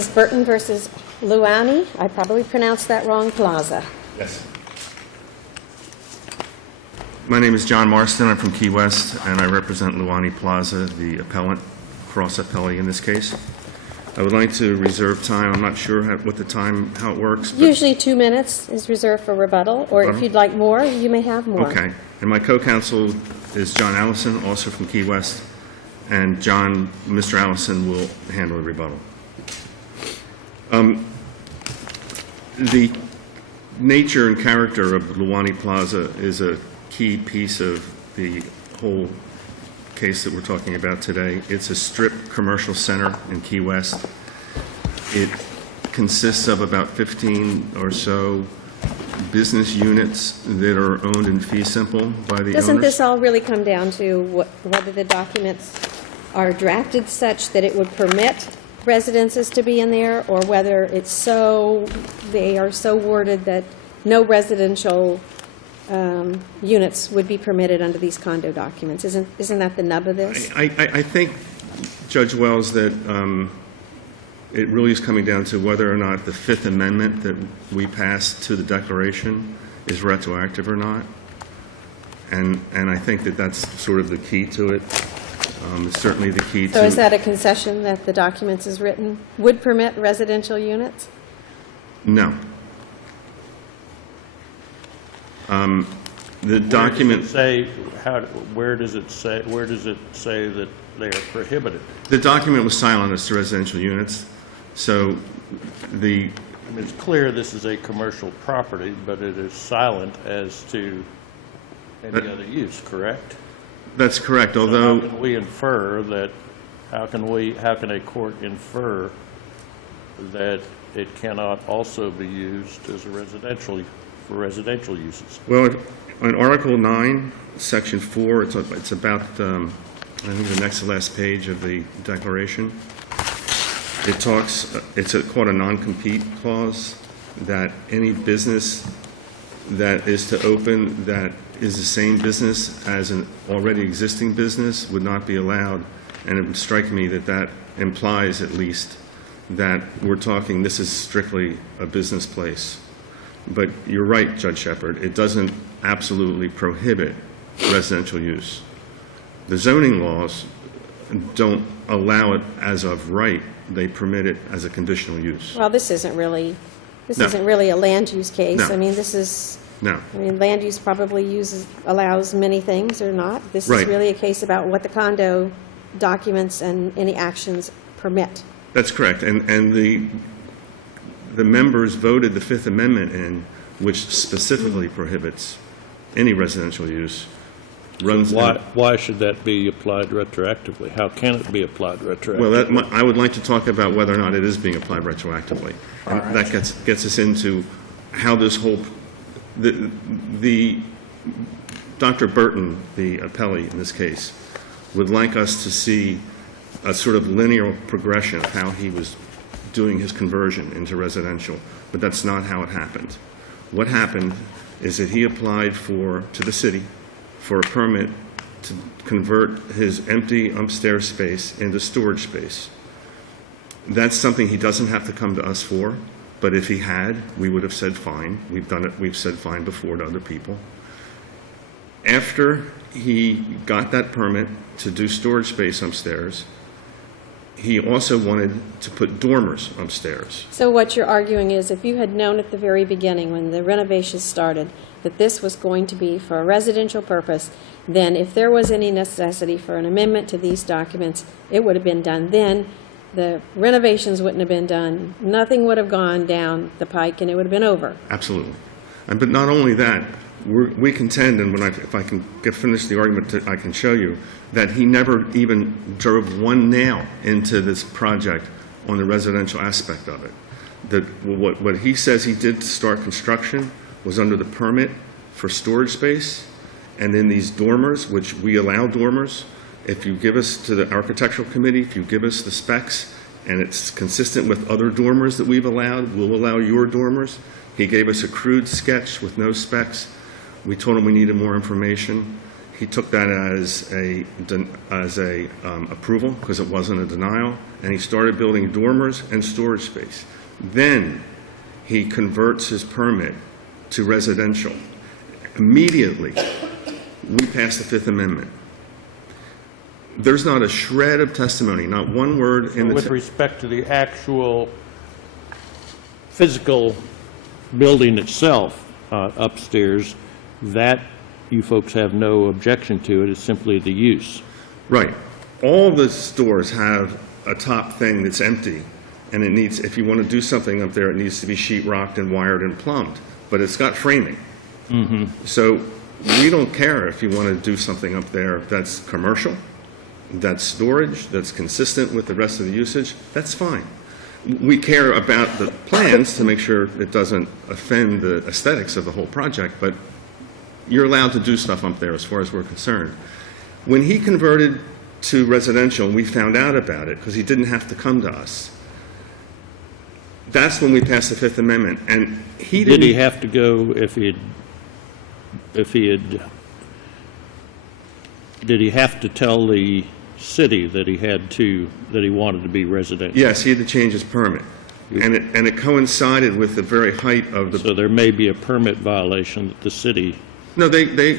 This is Burton versus Luani. I probably pronounced that wrong. Plaza. Yes. My name is John Marston. I'm from Key West, and I represent Luani Plaza, the appellant, cross appellee in this case. I would like to reserve time. I'm not sure what the time, how it works. Usually 2 minutes is reserved for rebuttal, or if you'd like more, you may have more. Okay. And my co-counsel is John Allison, also from Key West, and Mr. Allison will handle the rebuttal. The nature and character of Luani Plaza is a key piece of the whole case that we're talking about today. It's a strip commercial center in Key West. It consists of about 15 or so business units that are owned in fee simple by the owners. Doesn't this all really come down to whether the documents are drafted such that it would permit residences to be in there, or whether they are so worded that no residential units would be permitted under these condo documents? Isn't that the nub of this? I think, Judge Wells, that it really is coming down to whether or not the Fifth Amendment that we passed to the Declaration is retroactive or not. And I think that that's sort of the key to it. It's certainly the key to... So is that a concession that the documents as written would permit residential units? No. The document... Where does it say that they are prohibited? The document was silent as to residential units, so It's clear this is a commercial property, but it is silent as to any other use, correct? That's correct, So although... how can we infer that, how can a court infer that it cannot also be used as for residential uses? Well, on Article 9, Section 4, it's about, I think, the next to last page of the Declaration. It talks, it's called a non-compete clause, that any business that is to open that is the same business as an already existing business would not be allowed. And it would strike me that that implies, at least, that we're talking, this is strictly a business place. But you're right, Judge Shepard, it doesn't absolutely prohibit residential use. The zoning laws don't allow it as of right. They permit it as a conditional use. Well, this isn't really a land use case. No. I mean, this is... No. I mean, land use probably allows many things or not. This is Right. really a case about what the condo documents and any actions permit. That's correct. And the members voted the Fifth Amendment in, which specifically prohibits any residential use. Why should that be applied retroactively? How can it be applied retroactively? Well, I would like to talk about whether or not it is being applied retroactively. And that gets us into how this whole... Dr. Burton, the appellee in this case, would like us to see a sort of linear progression of how he was doing his conversion into residential, but that's not how it happened. What happened is that he applied to the city for a permit to convert his empty upstairs space into storage space. That's something he doesn't have to come to us for, but if he had, we would have said fine. We've done it, we've said fine before to other people. After he got that permit to do storage space upstairs, he also wanted to put dormers upstairs. So what you're arguing is, if you had known at the very beginning when the renovations started that this was going to be for a residential purpose, then if there was any necessity for an amendment to these documents, it would have been done then. The renovations wouldn't have been done. Nothing would have gone down the pike, and it would have been over. Absolutely. But not only that, we contend, and if I can finish the argument, I can show you, that he never even drove one nail into this project on the residential aspect of it. That what he says he did to start construction was under the permit for storage space, and in these dormers, which we allow dormers, if you give us to the architectural committee, if you give us the specs, and it's consistent with other dormers that we've allowed, we'll allow your dormers. He gave us a crude sketch with no specs. We told him we needed more information. he took that as a approval, because it wasn't a denial, and he started building dormers and storage space. Then he converts his permit to residential. Immediately, we passed the Fifth Amendment. There's not a shred of testimony, not one word in the... With respect to the actual physical building itself upstairs, that you folks have no objection to it, it's simply the use. Right. All the stores have a top thing that's empty, and it needs, if you want to do something up there, it needs to be sheetrocked and wired and plumbed, but it's got framing. So we don't care if you want to do something up there that's commercial, that's storage, that's consistent with the rest of the usage, that's fine. We care about the plans to make sure it doesn't offend the aesthetics of the whole project, but you're allowed to do stuff up there as far as we're concerned. When he converted to residential, and we found out about it because he didn't have to come to us, that's when we passed the Fifth Amendment, and he didn't... Did he have to go did he have to tell the city that he wanted to be residential? Yes, he had to change his permit, and it coincided with the very height of the... So there may be a permit violation that the city... No, they gave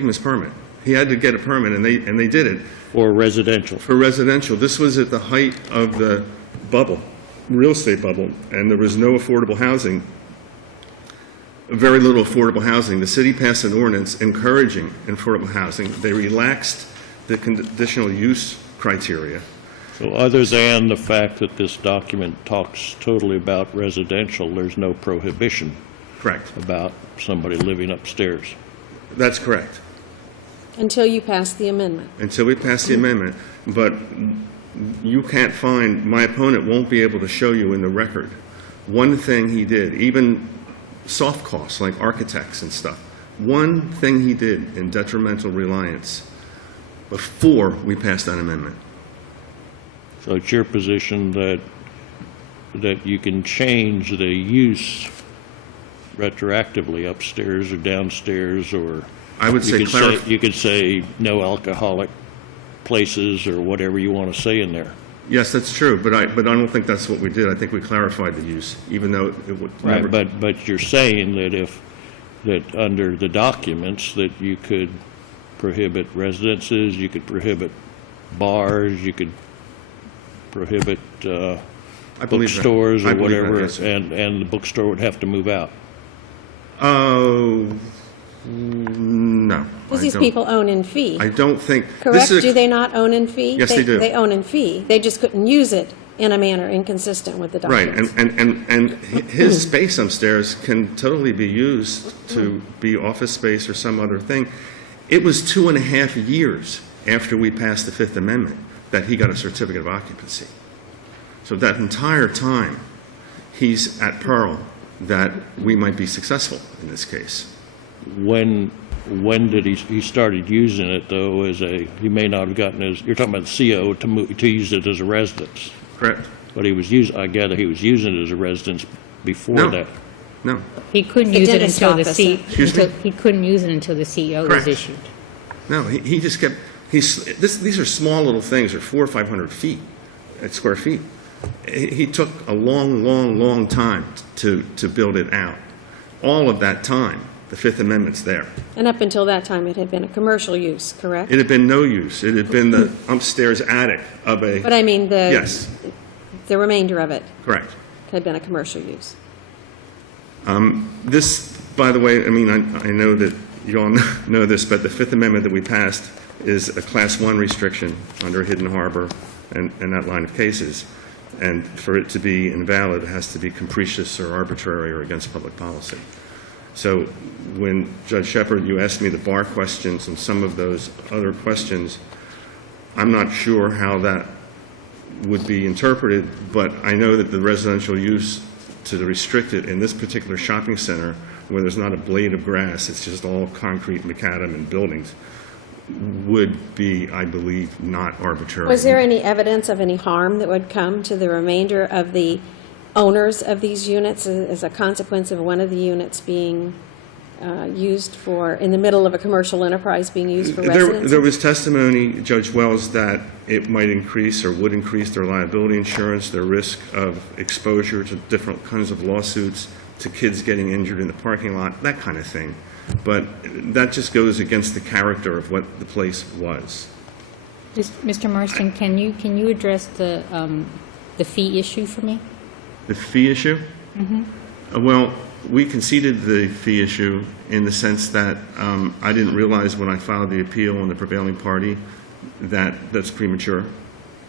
him his permit. He had to get a permit, and they did it. For residential? For residential. This was at the height of the bubble, real estate bubble, and there was no affordable housing, very little affordable housing. The city passed an ordinance encouraging affordable housing. They relaxed the conditional use criteria. So other than the fact that this document talks totally about residential, there's no prohibition Correct. about somebody living upstairs? That's correct. Until you pass the amendment. Until we pass the amendment, but you can't find, my opponent won't be able to show you in the record one thing he did, even soft costs like architects and stuff, one thing he did in detrimental reliance before we passed that amendment. So it's your position that you can change the use retroactively upstairs or downstairs, or I would say you could say no alcoholic places or whatever you want to say in there. Yes, that's true, but I don't think that's what we did. I think we clarified the use, even though it would never... Right, but you're saying that under the documents that you could prohibit residences, you could prohibit bars, you could prohibit I believe that. bookstores I or believe that, whatever, yes. and the bookstore would have to move out. Oh, no. Because I these don't. people own in fee. I don't think... Correct? This is Do they not own in fee? Yes, they do. They own in fee. They just couldn't use it in a manner inconsistent with the Right, documents. and his space upstairs can totally be used to be office space or some other thing. It was 2.5 years after we passed the Fifth Amendment that he got a certificate of occupancy. So that entire time, he's at peril that we might be successful in this case. When did he started using it, though, he may not have gotten you're talking about the CO to use it as a residence. Correct? But I gather he was using it as a residence before No. that. No. He couldn't The use it dentist until the office. Excuse me? he couldn't use it until the CEO was Correct. issued. No, he just kept, these are small little things, they're 400 or 500 feet, square feet. He took a long time to build it out. All of that time, the Fifth Amendment's there. And up until that time, it had been a commercial use, correct? It had been no use. It had been the upstairs attic of a... But I mean, Yes, the remainder of it correct. had been a commercial use. This, by the way, I mean, I know that you all know this, but the Fifth Amendment that we passed is a Class 1 restriction under Hidden Harbor and that line of cases. And for it to be invalid, it has to be capricious or arbitrary or against public policy. So when, Judge Shepard, you asked me the bar questions and some of those other questions, I'm not sure how that would be interpreted, but I know that the residential use to restrict it in this particular shopping center, where there's not a blade of grass, it's just all concrete, macadam, and buildings, would be, I believe, not arbitrary. Was there any evidence of any harm that would come to the remainder of the owners of these units as a consequence of one of the units being used for, in the middle of a commercial enterprise being used for There residences? was testimony, Judge Wells, that it might increase or would increase their liability insurance, their risk of exposure to different kinds of lawsuits, to kids getting injured in the parking lot, that kind of thing. But that just goes against the character of what the place was. Mr. Marston, can you address the fee issue for me? The fee issue? Well, we conceded the fee issue in the sense that I didn't realize when I filed the appeal on the prevailing party that that's premature,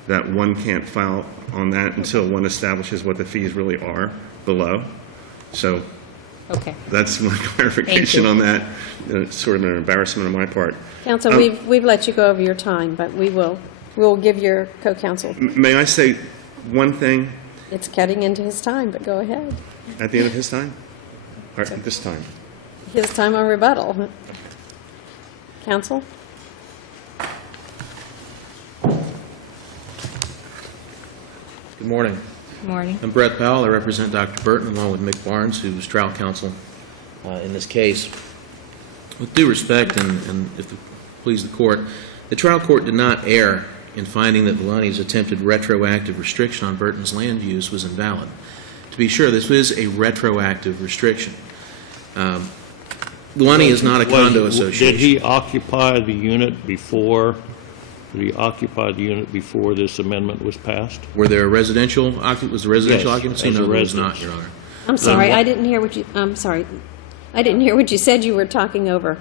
that one can't file on that until one establishes what the fees really are below. So Okay. that's my clarification on that. It's sort of an embarrassment on my part. Counsel, we've let you go over your time, but we'll give your co-counsel. May I say one thing It's cutting into his time, but go ahead. at the end of his time? Or at this time? His time on rebuttal. Counsel? Good morning. Good morning. I'm Brett Powell. I represent Dr. Burton along with Mick Barnes, who's trial counsel in this case. With due respect, and if it please the court, the trial court did not err in finding that Luani's attempted retroactive restriction on Burton's land use was invalid. To be sure, this is a retroactive restriction. Luani is not a condo association. Did he occupy the unit before? Did he occupy the unit before this amendment was passed? Was the residential Yes, occupancy? as a No, it was residence. not, Your Honor. I'm sorry, what- I didn't hear what you, I'm sorry. I didn't hear what you said. You were talking over.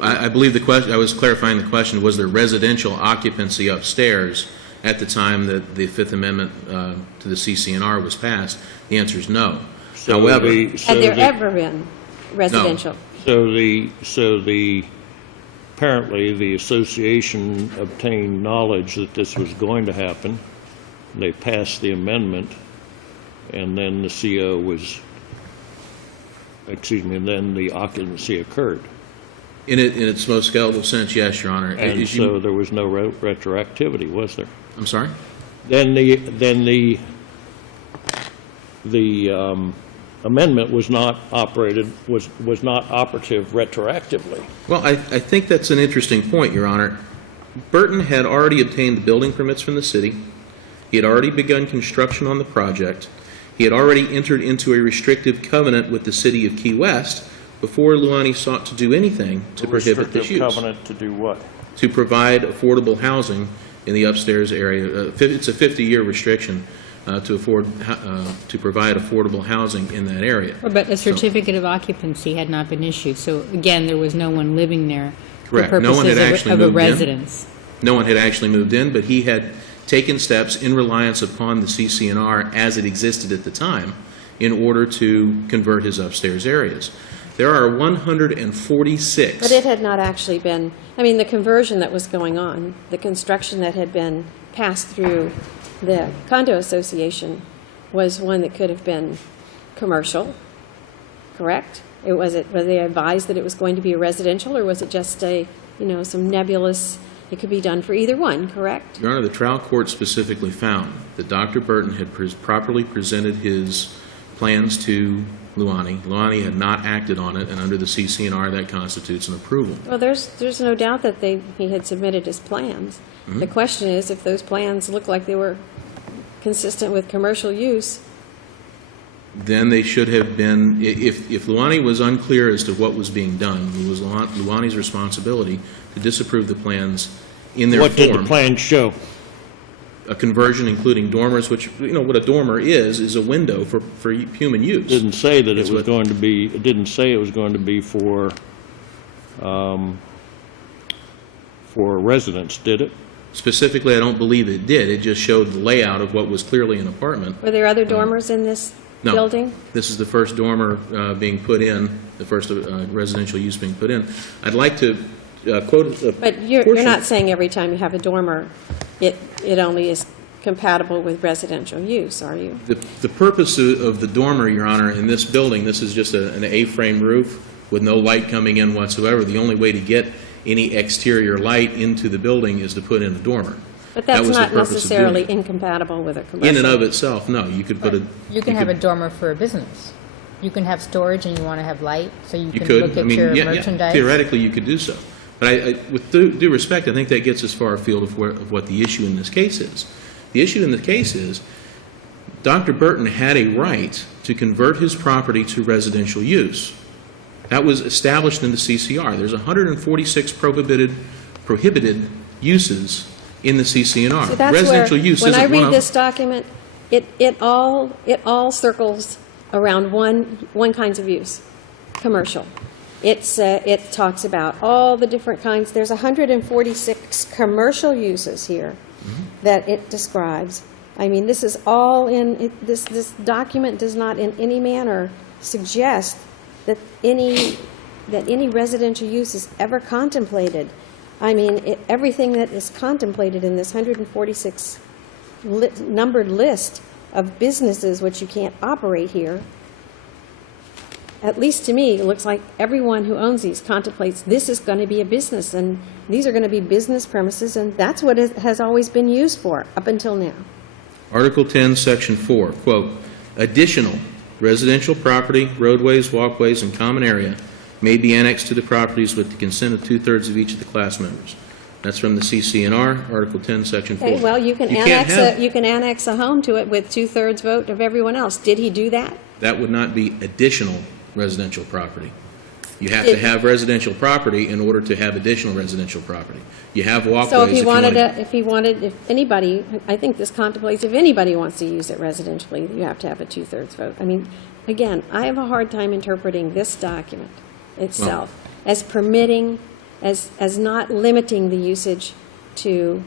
I believe the question, I was clarifying the question, was there residential occupancy upstairs at the time that the Fifth Amendment to the CCNR was passed? The answer is no. However, Had there ever been residential? Apparently, the association obtained knowledge that this was going to happen. They passed the amendment, and then the CO was, and then the occupancy occurred. in its most skeletal sense, yes, Your Honor. And As you- so there was no retroactivity, was there? I'm sorry? Then the amendment was not operative retroactively. Well, I think that's an interesting point, Your Honor. Burton had already obtained the building permits from the city. He had already begun construction on the project. He had already entered into a restrictive covenant with the city of Key West before Luani sought to do anything to prohibit this use. Restrictive covenant to do what? To provide affordable housing in the upstairs area. It's a 50-year restriction to provide affordable housing in that area. But a certificate of occupancy had not been issued, so again, there was no one living there for Correct. No one had purposes actually of a moved in. residence. No one had actually moved in, but he had taken steps in reliance upon the CCNR as it existed at the time in order to convert his upstairs areas. There are 146. But it had not actually been, I mean, the conversion that was going on, the construction that had been passed through the condo association was one that could have been commercial, correct? Were they advised that it was going to be a residential, or was it just some nebulous, it could be done for either one, correct? Your Honor, the trial court specifically found that Dr. Burton had properly presented his plans to Luani. Luani had not acted on it, and under the CCNR, that constitutes an approval. Well, there's no doubt that he had submitted his plans. Mm-hmm. The question is if those plans looked like they were consistent with commercial use. Then they should have been, if Luani was unclear as to what was being done, it was Luani's responsibility to disapprove the plans in their form. What did the plan show? A conversion including dormers, which, what a dormer is a window for human use. It didn't say that It's it was what- going to be, it didn't say it was going to be for residents, did it? Specifically, I don't believe it did. It just showed the layout of what was clearly an apartment. Were there other dormers in this No. building? This is the first dormer being put in, the first residential use being put in. I'd like to quote a But you're portion- not saying every time you have a dormer, it only is compatible with residential use, are you? The purpose of the dormer, Your Honor, in this building, this is just an A-frame roof with no light coming in whatsoever. The only way to get any exterior light into the building is to put in a dormer. But That that's was the not purpose of necessarily doing it. incompatible with a commercial. In and of itself, no. You could put a... You can have a dormer for a business. You can have storage and you want to have light, so you You can could. look I at mean, your yeah, merchandise? theoretically, you could do so. But with due respect, I think that gets us far afield of what the issue in this case is. The issue in the case is Dr. Burton had a right to convert his property to residential use. That was established in the CCR. There's 146 prohibited uses in the CCNR. So that's Residential where, use when isn't I one read of this them. document, it all circles around one kinds of use, commercial. It talks about all the different kinds. There's 146 commercial uses here that it describes. I mean, this is all in, this document does not in any manner suggest that any residential use is ever contemplated. I mean, everything that is contemplated in this 146 numbered list of businesses which you can't operate here, at least to me, it looks like everyone who owns these contemplates this is going to be a business, and these are going to be business premises, and that's what it has always been used for up until now. Article 10, Section 4, quote, "Additional residential property, roadways, walkways, and common area may be annexed to the properties with the consent of two-thirds of each of the class members." That's from the CCNR, Article 10, Section 4. Okay, well, you can can't have- annex a home to it with two-thirds vote of everyone else. Did he do that? That would not be additional residential property. You have to have residential property in order to have additional residential property. You have walkways So if he you want wanted, if anybody, I think this contemplates if anybody wants to use it residentially, you have to have a two-thirds vote. I mean, again, I have a hard time interpreting this document itself as permitting, as not limiting the usage to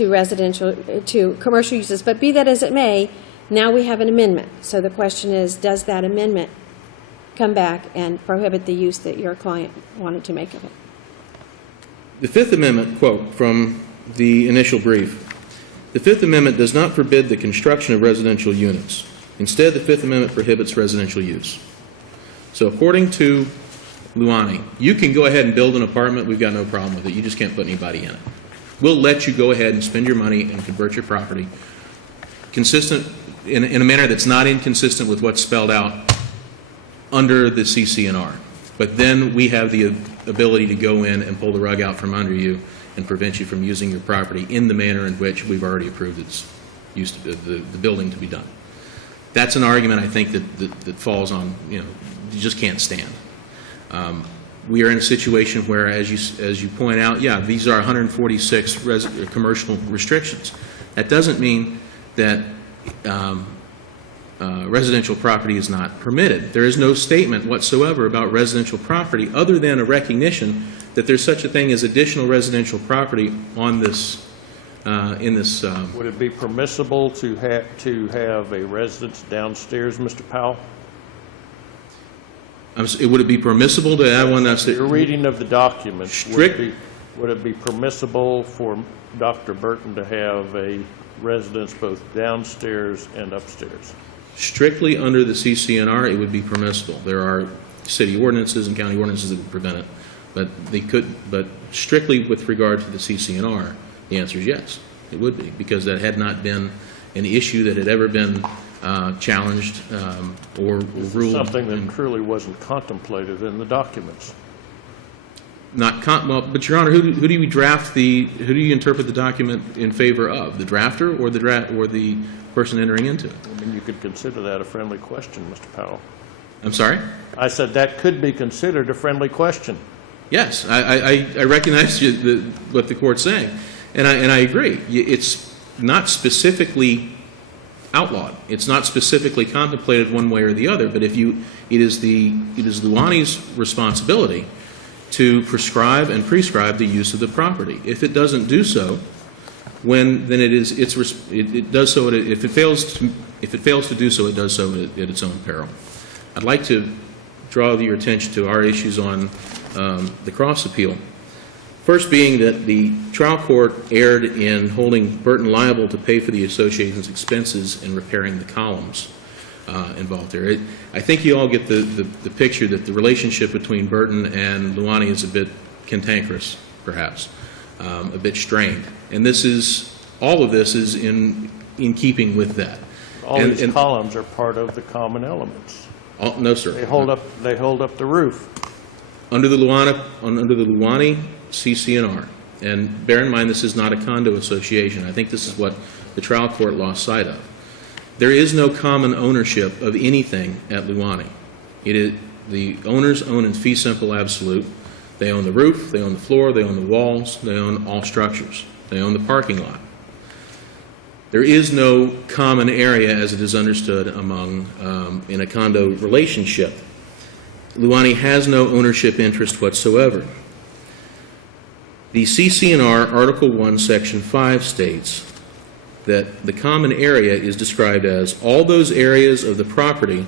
residential, to commercial uses. But be that as it may, now we have an amendment. So the question is, does that amendment come back and prohibit the use that your client wanted to make of it? The Fifth Amendment, quote, from the initial brief, "The Fifth Amendment does not forbid the construction of residential units. Instead, the Fifth Amendment prohibits residential use." So according to Luani, you can go ahead and build an apartment, we've got no problem with it, you just can't put anybody in it. We'll let you go ahead and spend your money and convert your property consistent, in a manner that's not inconsistent with what's spelled out under the CCNR. But then we have the ability to go in and pull the rug out from under you and prevent you from using your property in the manner in which we've already approved it's used to, the building to be done. That's an argument I think that falls on, you just can't stand. We are in a situation where, as you point out, yeah, these are 146 commercial restrictions. That doesn't mean that residential property is not permitted. There is no statement whatsoever about residential property other than a recognition that there's such a thing as additional residential property on this, in this. Would it be permissible to have a residence downstairs, Mr. Powell? Would it be permissible to add one that's... Your reading of the document, Strict- would it be permissible for Dr. Burton to have a residence both downstairs and upstairs? Strictly under the CCNR, it would be permissible. There are city ordinances and county ordinances that would prevent it, but but strictly with regard to the CCNR, the answer is yes, it would be, because that had not been an issue that had ever been challenged or ruled. Something that truly wasn't contemplated in the documents. Well, but Your Honor, who do you interpret the document in favor of, the drafter or the person entering into it? I mean, you could consider that a friendly question, Mr. Powell. I'm sorry? I said that could be considered a friendly question. Yes, I recognize what the court's saying, and I agree. It's not specifically outlawed. It's not specifically contemplated one way or the other, but it is Luani's responsibility to prescribe and prescribe the use of the property. If it doesn't do so, if it fails to do so, it does so at its own peril. I'd like to draw your attention to our issues on the cross appeal. First being that the trial court erred in holding Burton liable to pay for the association's expenses in repairing the columns involved there. I think you all get the picture that the relationship between Burton and Luani is a bit cantankerous, perhaps, a bit strained. And all of this is in keeping with that. All these columns are part of the common elements. No, sir. They hold up the roof. Under the Luani CC&R, and bear in mind, this is not a condo association. I think this is what the trial court lost sight of. There is no common ownership of anything at Luani. It is, the owners own in fee simple absolute. They own the roof, they own the floor, they own the walls, they own all structures. They own the parking lot. There is no common area as it is understood among, in a condo relationship. Luani has no ownership interest whatsoever. The CC&R Article 1, Section 5 states that the common area is described as all those areas of the property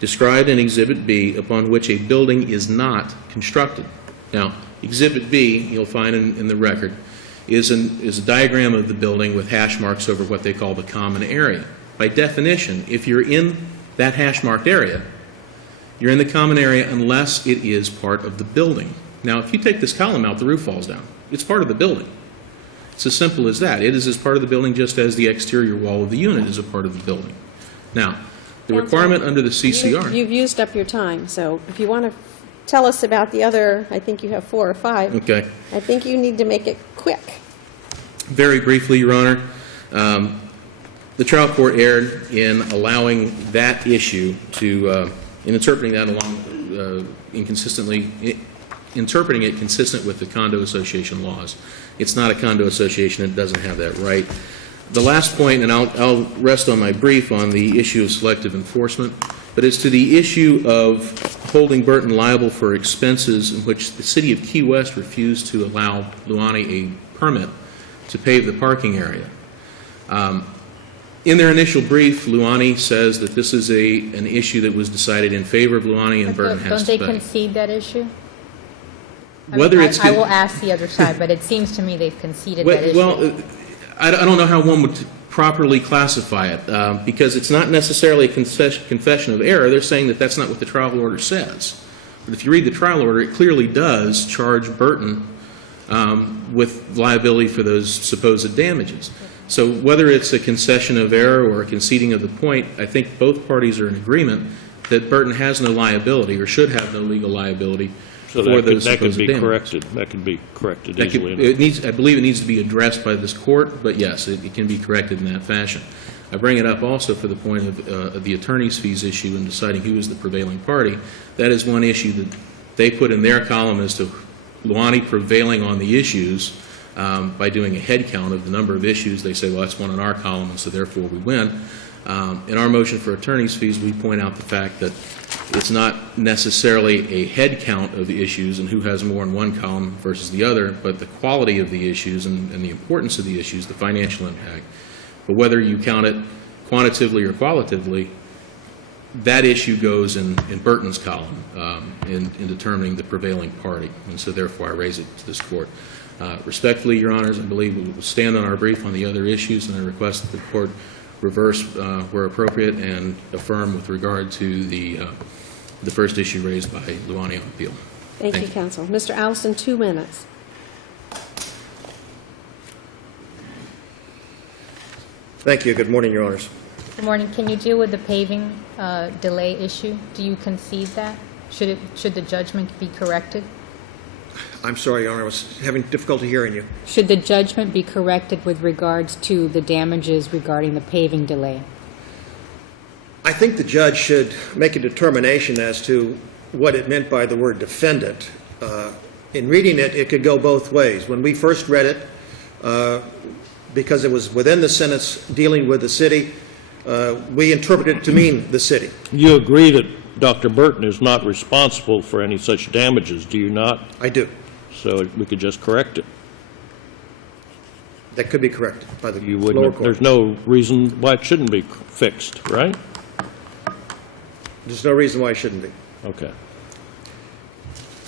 described in Exhibit B upon which a building is not constructed. Now, Exhibit B, you'll find in the record, is a diagram of the building with hash marks over what they call the common area. By definition, if you're in that hash-marked area, you're in the common area unless it is part of the building. Now, if you take this column out, the roof falls down. It's part of the building. It's as simple as that. It is as part of the building just as the exterior wall of the unit is a part of the building. Now, the requirement under the CCR... You've used up your time, so if you want to tell us about the other, I think you have 4 or 5. Okay. I think you need to make it quick. Very briefly, Your Honor, the trial court erred in allowing that issue to, in interpreting that along, interpreting it consistent with the condo association laws. It's not a condo association. It doesn't have that right. The last point, and I'll rest on my brief on the issue of selective enforcement, but as to the issue of holding Burton liable for expenses in which the city of Key West refused to allow Luani a permit to pave the parking area. In their initial brief, Luani says that this is an issue that was decided in favor of Luani and Burton has to pay. Don't they concede that issue? I will ask the other side, but it seems to me they've conceded that issue. Well, I don't know how one would properly classify it, because it's not necessarily a confession of error. They're saying that that's not what the trial order says. But if you read the trial order, it clearly does charge Burton with liability for those supposed damages. So whether it's a concession of error or a conceding of the point, I think both parties are in agreement that Burton has no liability or should have no legal liability So for those that could supposed be damages. corrected. That could be corrected That easily. I believe it needs to be addressed by this court, but yes, it can be corrected in that fashion. I bring it up also for the point of the attorney's fees issue in deciding who is the prevailing party. That is one issue that they put in their column as to Luani prevailing on the issues by doing a head count of the number of issues. They say, well, that's one in our column, and so therefore we win. In our motion for attorney's fees, we point out the fact that it's not necessarily a head count of the issues and who has more in one column versus the other, but the quality of the issues and the importance of the issues, the financial impact. But whether you count it quantitatively or qualitatively, that issue goes in Burton's column in determining the prevailing party, and so therefore I raise it to this court. Respectfully, Your Honors, I believe we will stand on our brief on the other issues, and I request that the court reverse where appropriate and affirm with regard to the first issue raised by Luani on appeal. Thank you, counsel. Mr. Allison, 2 minutes. Thank you. Good morning, Your Honors. Good morning. Can you deal with the paving delay issue? Do you concede that? Should the judgment be corrected? I'm sorry, Your Honor. I was having difficulty hearing you. Should the judgment be corrected with regards to the damages regarding the paving delay? I think the judge should make a determination as to what it meant by the word defendant. In reading it, it could go both ways. When we first read it, because it was within the sentence dealing with the city, we interpreted it to mean the city. You agree that Dr. Burton is not responsible for any such damages, do you not? I do. So we could just correct it. That could be corrected by the You lower wouldn't. court. There's no reason why it shouldn't be fixed, right? There's no reason why it shouldn't be. Okay.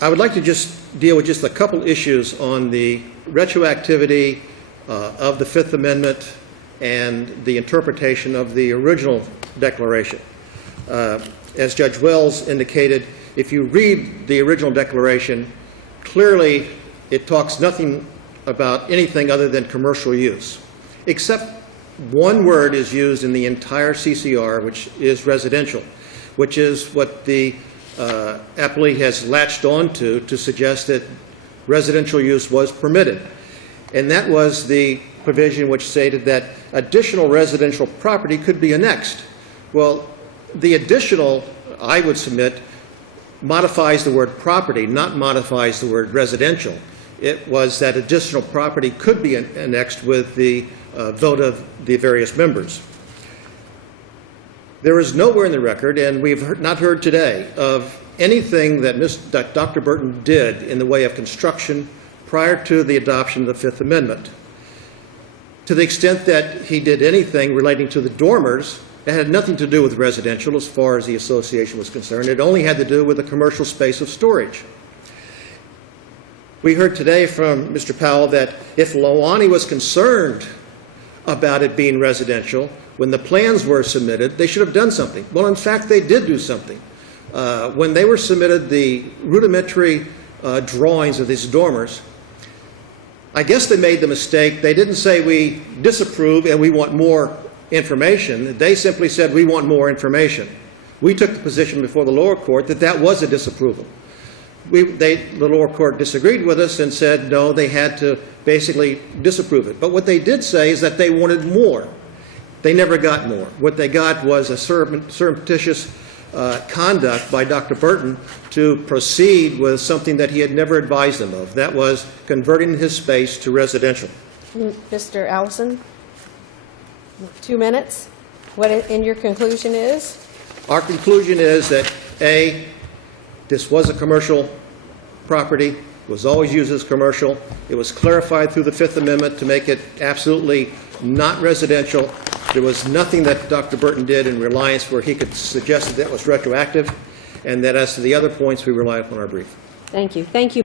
I would like to just deal with just a couple issues on the retroactivity of the Fifth Amendment and the interpretation of the original declaration. As Judge Wells indicated, if you read the original declaration, clearly it talks nothing about anything other than commercial use, except one word is used in the entire CCR, which is residential. which is what the appellee has latched onto to suggest that residential use was permitted. And that was the provision which stated that additional residential property could be annexed. Well, the additional, I would submit, modifies the word property, not modifies the word residential. It was that additional property could be annexed with the vote of the various members. There is nowhere in the record, and we've not heard today, of anything that Dr. Burton did in the way of construction prior to the adoption of the Fifth Amendment. To the extent that he did anything relating to the dormers, it had nothing to do with residential as far as the association was concerned. It only had to do with the commercial space of storage. We heard today from Mr. Powell that if Luani was concerned about it being residential, when the plans were submitted, they should have done something. Well, in fact, they did do something. When they were submitted the rudimentary drawings of these dormers, I guess they made the mistake. They didn't say we disapprove and we want more information. They simply said we want more information. We took the position before the lower court that that was a disapproval. The lower court disagreed with us and said no, they had to basically disapprove it. But what they did say is that they wanted more. They never got more. What they got was a surreptitious conduct by Dr. Burton to proceed with something that he had never advised them of. That was converting his space to residential. Mr. Allison, 2 minutes. What in your conclusion is? Our conclusion is that, A, this was a commercial property, was always used as commercial. It was clarified through the Fifth Amendment to make it absolutely not residential. There was nothing that Dr. Burton did in reliance where he could suggest that was retroactive, and that as to the other points, we rely upon our brief. Thank you. Thank you.